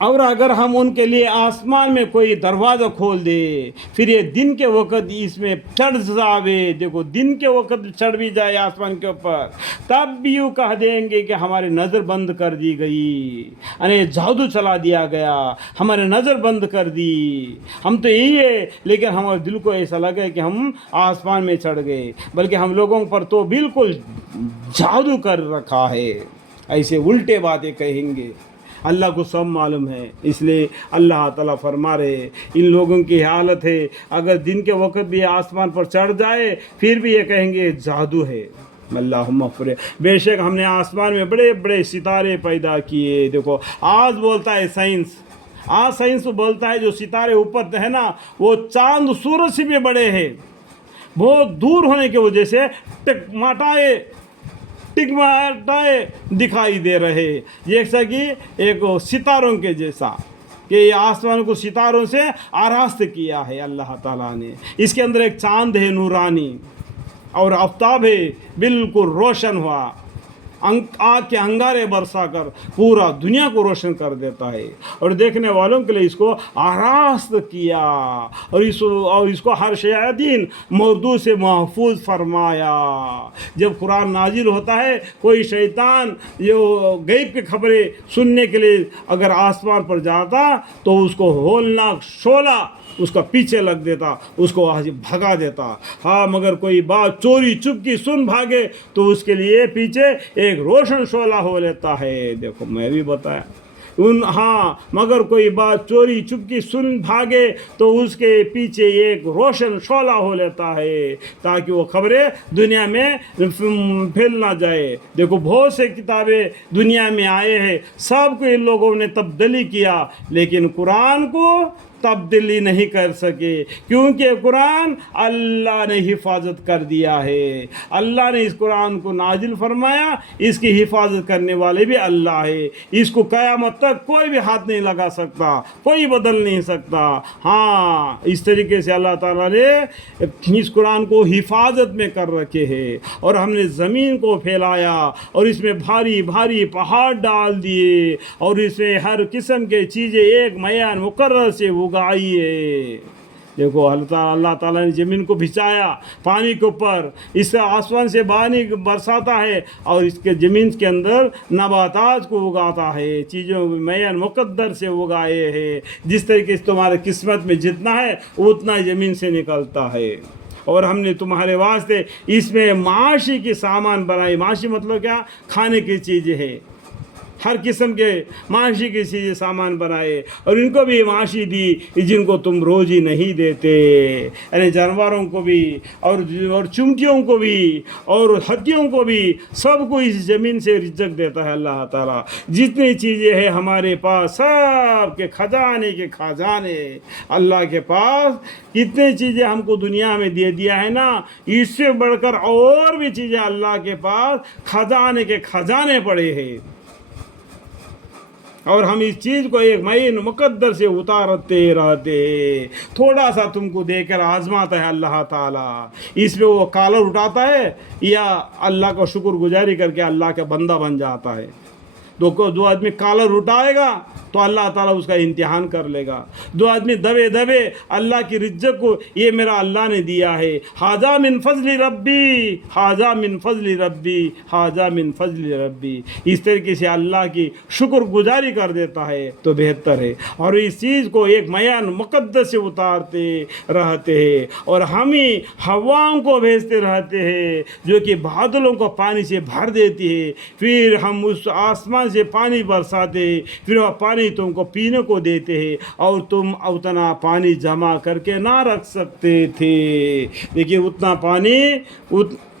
اور اگر ہم ان کے لیے آسمان میں کوئی دروازہ کھول دے، پھر یہ دن کے وقت اس میں چڑھ جاوے، دیکھو دن کے وقت چڑھ بھی جائے آسمان کے اوپر، تب بھی یوں کہہ دیں گے کہ ہماری نظر بند کر دی گئی، یعنی جادو چلا دیا گیا، ہمارے نظر بند کر دی، ہم تو یہی ہے، لیکن ہمارے دل کو ایسا لگے کہ ہم آسمان میں چڑھ گئے، بلکہ ہم لوگوں پر تو بالکل جادو کر رکھا ہے، ایسے الٹے باتیں کہیں گے۔ اللہ کو سب معلوم ہے، اس لیے اللہ تعالیٰ فرما رہے ان لوگوں کی حالت ہے، اگر دن کے وقت بھی آسمان پر چڑھ جائے پھر بھی یہ کہیں گے جادو ہے۔ اللہم اغفر، بے شک ہم نے آسمان میں بڑے بڑے ستارے پیدا کیے۔ دیکھو آج بولتا ہے سائنس بولتا ہے جو ستارے اوپر ہے نا وہ چاند سورج سے بھی بڑے ہیں، بہت دور ہونے کی وجہ سے ٹکمٹائے دکھائی دے رہے، جیسا کہ ایک ستاروں کے جیسا، کہ یہ آسمان کو ستاروں سے آراستہ کیا ہے اللہ تعالیٰ نے۔ اس کے اندر ایک چاند ہے نورانی، اور آفتاب ہے بالکل روشن ہوا، آگ کے انگارے برسا کر پورا دنیا کو روشن کر دیتا ہے، اور دیکھنے والوں کے لیے اس کو آراست کیا، اور اس کو ہر شیاطین مردود سے محفوظ فرمایا۔ جب قرآن نازل ہوتا ہے کوئی شیطان جو غیب کی خبریں سننے کے لیے اگر آسمان پر جاتا تو اس کو ہولناک شعلہ اس کا پیچھے لگ دیتا، اس کو بھگا دیتا۔ ہاں مگر کوئی بات چوری چپکی سن بھاگے تو اس کے لیے پیچھے ایک روشن شعلہ ہو لیتا ہے۔ دیکھو میں بھی بتایا مگر کوئی بات چوری چپکی سن بھاگے تو اس کے پیچھے ایک روشن شعلہ ہو لیتا ہے تاکہ وہ خبریں دنیا میں پھیل نہ جائے۔ دیکھو بہت سے کتابیں دنیا میں آئے ہیں، سب کو ان لوگوں نے تبدیلی کیا، لیکن قرآن کو تبدیلی نہیں کر سکے، کیونکہ قرآن اللہ نے حفاظت کر دیا ہے۔ اللہ نے اس قرآن کو نازل فرمایا، اس کی حفاظت کرنے والے بھی اللہ ہے، اس کو قیامت تک کوئی بھی ہاتھ نہیں لگا سکتا، کوئی بدل نہیں سکتا۔ ہاں اس طریقے سے اللہ تعالیٰ نے اس قرآن کو حفاظت میں کر رکھے ہیں، اور ہم نے زمین کو پھیلایا اور اس میں بھاری بھاری پہاڑ ڈال دیے، اور اس میں ہر قسم کے چیزیں ایک میان مقرر سے اگائی ہے۔ دیکھو اللہ تعالیٰ نے زمین کو بچھایا پانی کے اوپر، اس سے آسمان سے پانی برساتا ہے، اور اس کے زمین کے اندر نباتات کو اگاتا ہے، چیزوں میان مقدر سے اگائے ہیں، جس طریقے سے تمہارے قسمت میں جتنا ہے اتنا زمین سے نکلتا ہے۔ اور ہم نے تمہارے واسطے اس میں معاشی کی سامان بنائی، معاشی مطلب کیا؟ کھانے کی چیزیں ہیں، ہر قسم کے معاشی کی چیزیں سامان بنائے، اور ان کو بھی معاشی دی جن کو تم روزی نہیں دیتے، یعنی جانوروں کو بھی اور چمٹیوں کو بھی اور ہتھیوں کو بھی، سب کو اس زمین سے رزق دیتا ہے اللہ تعالیٰ۔ جتنی چیزیں ہیں ہمارے پاس سب کے خزانے اللہ کے پاس، کتنی چیزیں ہم کو دنیا میں دے دیا ہے نا، اس سے بڑھ کر اور بھی چیزیں اللہ کے پاس خزانے پڑے ہیں، اور ہم اس چیز کو ایک معین مقدر سے اتارتے رہتے ہیں۔ تھوڑا سا تم کو دے کر آزماتا ہے اللہ تعالیٰ، اس میں وہ کالر اٹھاتا ہے یا اللہ کا شکر گزاری کر کے اللہ کا بندہ بن جاتا ہے۔ دو آدمی کالر اٹھائے گا تو اللہ تعالیٰ اس کا امتحان کر لے گا، دو آدمی دبے اللہ کی رزق کو یہ میرا اللہ نے دیا ہے، ھذا من فضل ربی، ھذا من فضل ربی، ھذا من فضل ربی، اس طریقے سے اللہ کی شکر گزاری کر دیتا ہے تو بہتر ہے، اور اس چیز کو ایک میان مقدس سے اتارتے رہتے ہیں، اور ہم ہی ہواؤں کو بھیجتے رہتے ہیں جو کہ بادلوں کو پانی سے بھر دیتی ہے، پھر ہم اس آسمان سے پانی برساتے، پھر وہ پانی تم کو پینے کو دیتے ہیں، اور تم اتنا پانی جمع کر کے نہ رکھ سکتے تھے، دیکھیے اتنا پانی